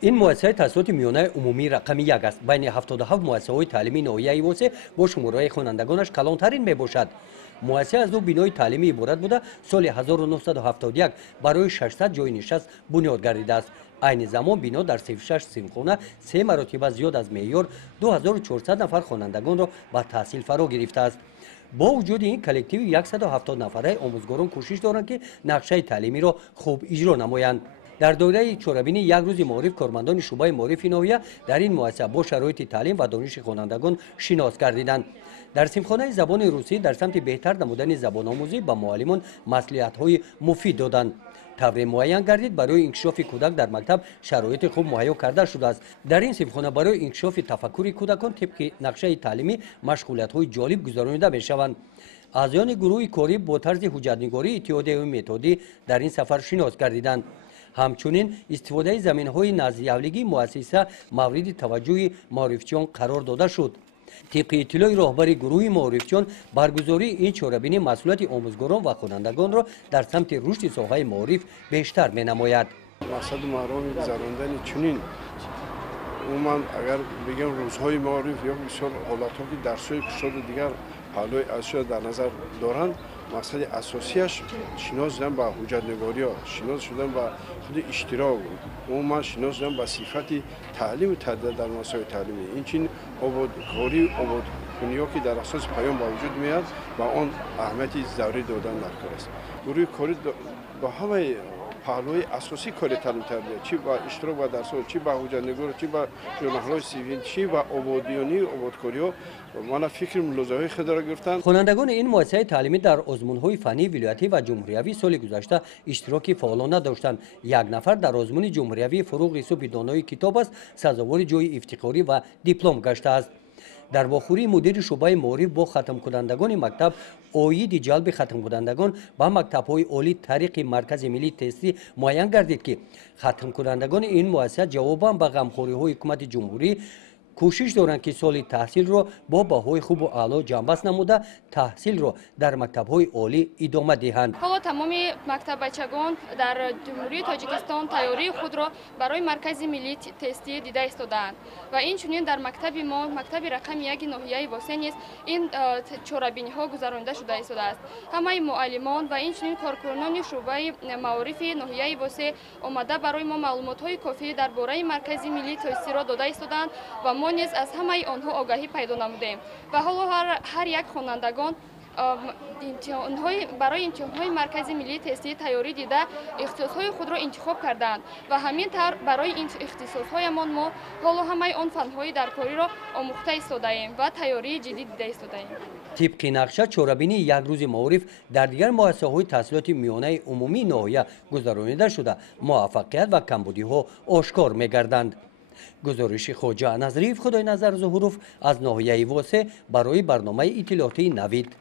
این مؤسسه تحصیلات میانه عمومی رقم 1 است. بین 77 مؤسسه‌های تعلیمی ناحیه واسه با شماره‌های خوانندگانش کلانترین میباشد. مؤسسه از دو بینای تعلیمی عبارت بوده سال 1971 برای 600 جای نشست بنیاد گردیده است. عین زمان بنا در 36 سیمخانه 3 مراتب زیاد از معیار 2400 نفر خوانندگان را به تحصیل فرا گرفته است. با وجود این کلکتیو 170 نفره آموزگاران کوشش دارند که نقشه تعلیمی را خوب اجرا نمایند. در دوره چهاربینی یک روز معارف کارمندان شعبه معارف ناحیه در این مؤسسه با شرایط تعلیم و دانش خوانندگان شناس گردیدند. در سیمخانه زبان روسی در سمت بهتر نمودن زبان آموزی به معلمان مصلحت‌های مفید دادند. طور معین گردید برای انکشاف کودک در مکتب شرایط خوب مهیا کرده شده است. در این سیمخانه برای انکشاف تفکر کودکان طبق نقشه تعلیمی مشغولیت‌های جالب گذرانیده می‌شوند. اعضایان گروه کاری با طرز حجت‌نگاری اتحادیه متدی در این سفر شناس گردیدند. همچنین استفاده زمین‌های نزدیک‌اولگی مؤسسه مورد توجه معرفچیان قرار داده شد. طبق اطلاع راهبر گروه معرفچیان برگزاری این چهاربینی مسئولیت آموزگاران و خوانندگان را در سمت رشد ساحه معارف بیشتر می‌نماید. مقصد معرفی گذراندن چنین عموما اگر بگم روزهای معارف یا بسیار حالت‌ها که درس‌های کشور دیگر حالای اشیا در نظر دارند، مقصد اساسیش شناس شدن با حجت‌نگاری ها، شناس شدن با خود اشتراک، عموما شناس شدن با صفت تعلیم تعداد در مسائل تعلیمی. این چین آبادکاری آبادکنی که در اساس پیام با وجود میاد و آن اهمیتی ضروری دادن در کار است. گروه کاری با همه پهلوی اساسی کار تعلیم تربیت، چی با اشتراک با درس، چی با حجت‌نگاری، چی با جناح‌های سیویل، چی با آبادیانی آبادکاری من فکر ملازمه خود را گرفتند. خوانندگان این مؤسسه تعلیمی در آزمون‌های فنی ولایتی و جمهوریوی سال گذشته اشتراک فعالانه داشتند. یک نفر در آزمون جمهوریوی فروغ یوسف دانای کتاب است سزاوار جای افتخاری و دیپلم گشته است. در واخوری مدیر شعبه معارف با ختم کنندگان مکتب اوید جلب ختم کنندگان به مکتب‌های عالی طریق مرکز ملی تستی معین گردید که ختم کنندگان این مؤسسه جواباً به غمخوری‌های حکومت جمهوری کوشش دارند که سال تحصیل را با بهای خوب و اعلی جنبست نموده تحصیل را در مکتب‌های عالی ادامه دهند. حالا تمام مکتب بچگان در جمهوری تاجیکستان تیاری خود را برای مرکز ملی تستی دیده ایستادند و این چنین در مکتب ما مکتب رقم 1 ناحیه واسه نیز این چهاربینی‌ها گذرانده شده است. همه معلمان و این چنین کارکنان شعبه معارف ناحیه واسه آمده برای ما معلومات‌های کافی درباره مرکز ملی تستی را داده ایستادند و ما نیز از همه آنها آگاهی پیدا نمودیم و حالا هر یک خوانندگان برای امتحان‌های مرکز ملی تستی تیاری دیده اختصاص‌های خود را انتخاب کردند و همین طور برای این اختصاص‌هایمان ما حالا همه آن فن‌های در کاری را آموخته ایستاده‌ایم و تیاری جدی دیده ایستاده‌ایم. طبق نقشه چهاربینی یک روز معارف در دیگر مؤسسه‌های تحصیلات میانه عمومی ناحیه گذرانیده شده موفقیت و کمبودی‌ها آشکار می‌گردند. گزارش خواجه نظریف خدای نظر ظهوروف از ناحیه واسه برای برنامه اطلاعاتی نوید.